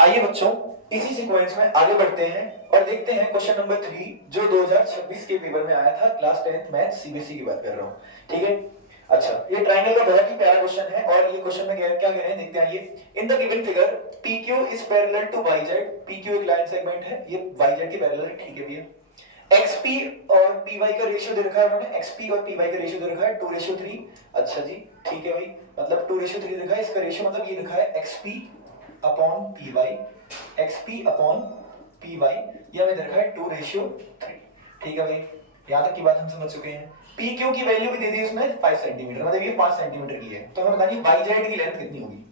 आइए बच्चों इसी सीक्वेंस में आगे बढ़ते हैं और देखते हैं क्वेश्चन नंबर 3 जो 2026 के पेपर में आया था क्लास 10th मैथ सीबीएसई की बात कर रहा हूं। ठीक है, अच्छा ये ट्रायंगल का बहुत ही प्यारा क्वेश्चन है और ये क्वेश्चन में क्या कह रहे हैं देखते हैं। आइए, in the given figure PQ is parallel to YZ। PQ एक लाइन सेगमेंट है, ये YZ के पैरेलल है। ठीक है भैया, XP और PY का रेशियो दे रखा है उन्होंने, XP और PY का रेशियो दे रखा है 2:3। अच्छा जी, ठीक है भाई, मतलब 2:3 रखा है, इसका रेशियो मतलब ये रखा है XP upon PY, XP upon PY, ये हमें दे रखा है 2:3। ठीक है भाई, यहां तक की बात हम समझ चुके हैं। PQ की वैल्यू भी दे दी उसने 5 सेंटीमीटर, मतलब ये 5 सेंटीमीटर की है। तो हमें बताइए YZ की लेंथ कितनी होगी।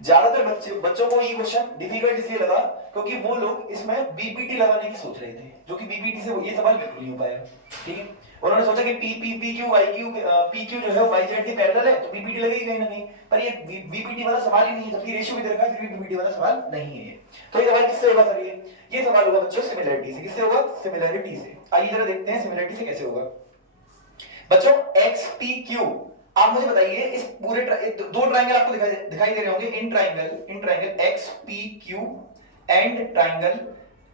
ज्यादातर बच्चों को ये क्वेश्चन डिफिकल्ट इसलिए लगा क्योंकि वो लोग इसमें बीपीटी लगाने की सोच रहे थे, जो कि बीपीटी से ये सवाल बिल्कुल नहीं हो पाया। ठीक है, उन्होंने सोचा कि PQ जो है YZ के पैरेलल है तो बीपीटी लगेगी कहीं ना कहीं, पर ये बीपीटी वाला सवाल ही नहीं है, जबकि रेशियो भी दे रखा है, फिर भी बीपीटी वाला सवाल नहीं है ये। तो ये सवाल किससे होगा सर? ये सवाल होगा बच्चों सिमिलरिटी से। किससे होगा? सिमिलरिटी से। आइए जरा देखते हैं सिमिलरिटी से कैसे होगा। बच्चों XPQ, आप मुझे बताइए इस पूरे दो ट्रायंगल आपको दिखाई दे रहे होंगे, in triangle XPQ and triangle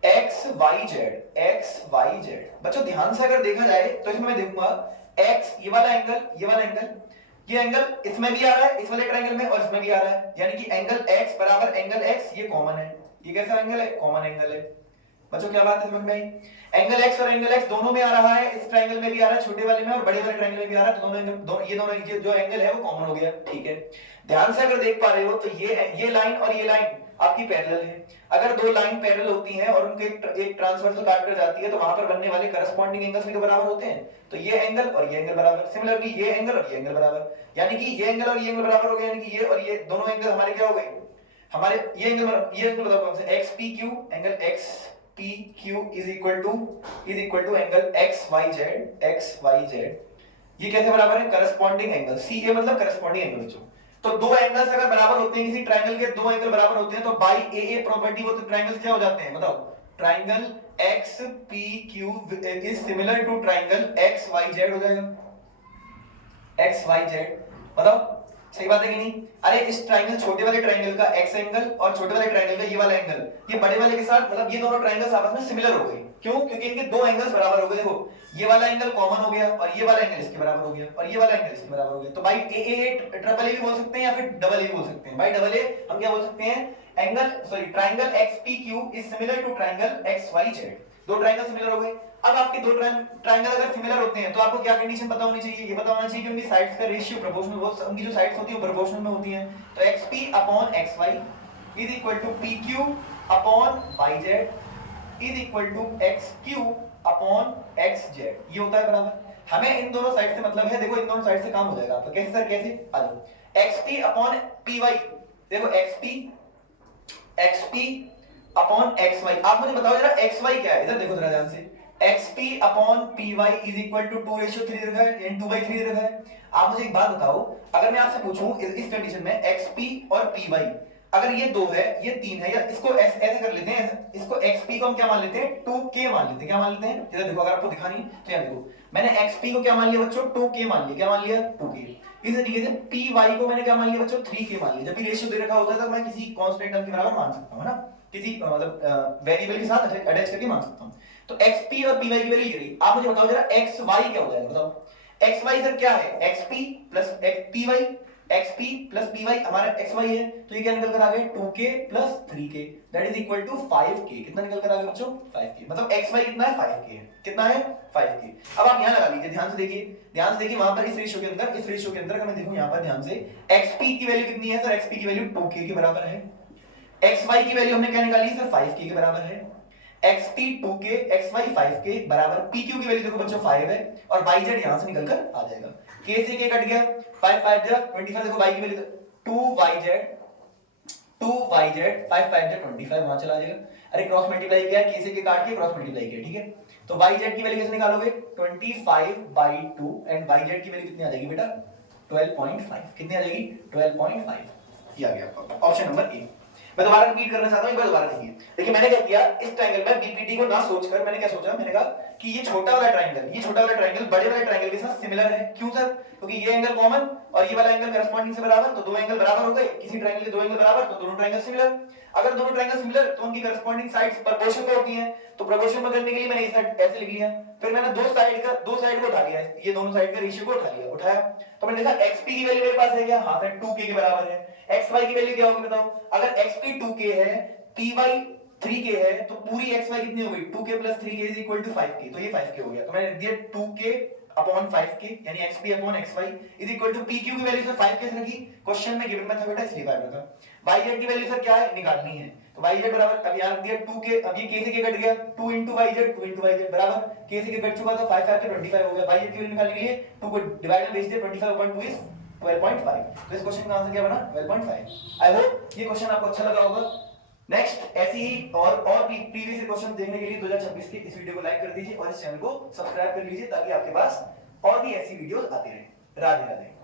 XYZ। बच्चों ध्यान से अगर देखा जाए तो इसमें मैं देखूंगा X, ये वाला एंगल, ये एंगल इसमें भी आ रहा है, इस वाले ट्रायंगल में, और इसमें भी आ रहा है, यानी कि एंगल X बराबर एंगल X, ये कॉमन है। ये कैसा एंगल है? कॉमन एंगल है। बच्चों क्या बात है समझ में आई? एंगल x और एंगल x दोनों में आ रहा है, इस ट्रायंगल में भी आ रहा है, छोटे वाले में और बड़े वाले ट्रायंगल में भी आ रहा है, तो दोनों जो एंगल है वो कॉमन हो गया। ठीक है, ध्यान से अगर देख पा रहे हो तो ये लाइन और ये लाइन आपकी पैरेलल है। अगर दो लाइन पैरेलल होती हैं और उनके एक ट्रांसवर्सल काट कर जाती है तो वहां पर बनने वाले करस्पॉन्डिंग एंगल्स भी तो बराबर होते हैं। तो ये एंगल और ये एंगल बराबर, सिमिलरली ये एंगल और ये एंगल बराबर, यानी कि ये एंगल और ये एंगल बराबर हो गए, यानी कि ये और ये दोनों एंगल हमारे क्या हो गए? हमारे ये एंगल बताओ कौन सा? XPQ, angle XPQ is equal to angle XYZ। ये कैसे बराबर है? करस्पॉन्डिंग एंगल, CA मतलब करस्पॉन्डिंग एंगल बच्चों। तो दो एंगल्स अगर बराबर होते हैं, किसी ट्रायंगल के दो एंगल बराबर होते हैं तो बाय AA प्रॉपर्टी वो तो ट्रायंगल्स क्या हो जाते हैं बताओ? Triangle XPQ is similar to triangle XYZ हो जाएगा। XYZ बताओ सही बात है कि नहीं? अरे इस ट्रायंगल, छोटे वाले ट्रायंगल का x एंगल और छोटे वाले ट्रायंगल का ये वाला एंगल, ये बड़े वाले के साथ मतलब ये दोनों ट्रायंगल्स आपस में सिमिलर हो गए। क्यों? क्योंकि इनके दो एंगल्स बराबर हो गए। देखो ये वाला एंगल कॉमन हो गया और ये वाला एंगल इसके बराबर हो गया और ये वाला एंगल इसके बराबर हो गया। तो भाई AA ट्रिपल ए भी बोल सकते हैं या फिर डबल ए भी बोल सकते हैं। भाई डबल ए हम क्या बोल सकते हैं? Triangle XPQ is similar to triangle XYZ। दो ट्रायंगल सिमिलर हो गए। अब आपके दो ट्रायंगल अगर सिमिलर होते हैं तो आपको क्या कंडीशन पता होनी चाहिए? ये पता होना चाहिए कि उनकी साइड्स का रेशियो प्रोपोर्शनल, वो उनकी जो साइड्स होती है वो प्रोपोर्शनल में होती हैं। तो XP upon XY is equal to PQ upon YZ is equal to XQ upon XZ, ये होता है बराबर। हमें इन दोनों साइड से मतलब है, देखो इन दोनों साइड से काम हो जाएगा आपका। कैसे सर? कैसे? आ जाओ। XP अपॉन PY, देखो XP अपॉन XY। आप मुझे बताओ जरा XY क्या है? इधर देखो जरा ध्यान से। XP upon PY is equal to 2:3 रखा है, यानी 2/3 रखा है। आप मुझे एक बात बताओ, अगर मैं आपसे पूछूं इस कंडीशन में XP और PY, अगर ये 2 है ये 3 है, या इसको ऐसे कर लेते हैं, इसको XP को हम क्या मान लेते हैं? 2K मान लेते हैं। क्या मान लेते हैं? इधर देखो, अगर आपको दिखानी तो यहाँ देखो, मैंने XP को क्या मान लिया बच्चों? 2K मान लिया। क्या मान लिया? 2K। इस तरीके से PY को मैंने क्या मान लिया बच्चों? 3K मान लिया। जब भी रेशियो दे रखा होता है तो मैं किसी कांस्टेंट टर्म के बराबर मान सकता हूं, है ना, किसी मतलब वेरिएबल के साथ अटैच करके मान सकता हूं। तो XP और PY की वैल्यू ये रही। आप मुझे बताओ जरा XY क्या हो जाएगा? बताओ XY सर क्या है? XP plus PY, XP plus PY हमारा XY है, तो ये क्या निकल कर आ गया? 2K plus 3K that is equal to 5K। कितना निकल कर आ गया बच्चों? 5K। मतलब XY कितना है? 5K है। कितना है? 5K। अब आप यहां लगा लीजिए, ध्यान से देखिए वहां पर इस रेशियो के अंदर अगर मैं देखूं यहां पर ध्यान से, XP की वैल्यू कितनी है सर? XP की वैल्यू 2K के बराबर है। XY की वैल्यू हमने क्या निकाली सर? 5K के बराबर है। XP 2K, XY 5K बराबर PQ की वैल्यू देखो बच्चों 5 है और YZ यहां से निकल कर आ जाएगा। K से K कट गया, 5 5 जा 25, देखो Y की वैल्यू 2YZ 5 5 जा 25 वहां चला जाएगा। अरे क्रॉस मल्टीप्लाई किया, K से K काट के क्रॉस मल्टीप्लाई किया, ठीक है। तो YZ की वैल्यू कैसे निकालोगे? 25/2 एंड YZ की वैल्यू कितनी आ जाएगी बेटा? 12.5। कितनी आ जाएगी? 12.5। ये आ गया आपका ऑप्शन नंबर ए। मैं दोबारा रिपीट करना चाहता हूं, एक बार दोबारा देखिए। देखिए मैंने क्या किया, इस ट्रायंगल में बीपीटी को ना सोचकर मैंने क्या सोचा, मैंने कहा कि ये छोटा वाला ट्रायंगल बड़े वाले ट्रायंगल के साथ सिमिलर है। क्यों सर? क्योंकि ये एंगल कॉमन और ये वाला एंगल करस्पॉन्डिंग से बराबर, तो दो एंगल बराबर हो गए। किसी ट्रायंगल के दो एंगल बराबर तो दोनों ट्रायंगल सिमिलर। अगर दोनों ट्रायंगल सिमिलर तो उनकी करस्पॉन्डिंग साइड्स प्रोपोर्शन में होती हैं, तो प्रोपोर्शन में करने के लिए मैंने इस साइड ऐसे लिख लिया। फिर मैंने दो साइड को उठा लिया, ये दोनों साइड का रेशियो को उठाया। तो मैंने देखा xp की वैल्यू मेरे पास है क्या? हां सर 2k के बराबर है। xy की वैल्यू क्या होगी बताओ? अगर xp 2k है, py 3k है, तो पूरी xy कितनी हो गई? 2k + 3k = 5k। तो ये 5k हो गया। तो मैंने लिख दिया 2k अपॉन 5k, यानी xp upon xy is equal to pq की वैल्यू सर 5k से रखी, क्वेश्चन में गिवन में था बेटा इसलिए बात था। yz की वैल्यू सर क्या है? निकालनी है। तो yz बराबर, अब यहां रख दिया 2k, अब ये k से k कट गया, 2 yz बराबर k से k कट चुका तो 5 5 के 25 हो गया। yz की वैल्यू निकालने के लिए 2 को डिवाइड में भेज दिया, 25/2 इज 12.5। तो इस क्वेश्चन का आंसर क्या बना? 12.5। आई होप ये क्वेश्चन आपको अच्छा लगा होगा। नेक्स्ट ऐसी ही और प्रीवियस क्वेश्चन देखने के लिए 2026 के इस वीडियो को लाइक कर दीजिए और इस चैनल को सब्सक्राइब कर लीजिए ताकि आपके पास और भी ऐसी वीडियोस आती रहे। राधे राधे।